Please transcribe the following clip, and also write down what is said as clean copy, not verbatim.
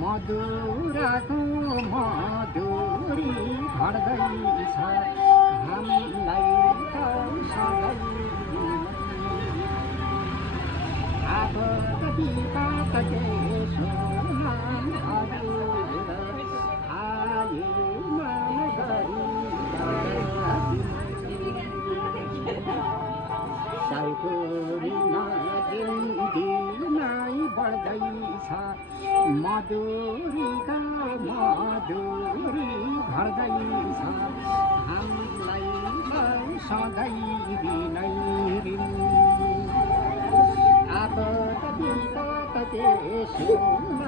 मधुराको मधुरी घट्दैछ हामीलाई त सधैँ अब कति बात त्यसो हजुर आए मन गरी साइकोरीमा दिनदिनै बढ्दैछ मधुरीका मधुरी घट्दैछ हामीलाई सधैँ दिनै ऋण अब कति त त्यसो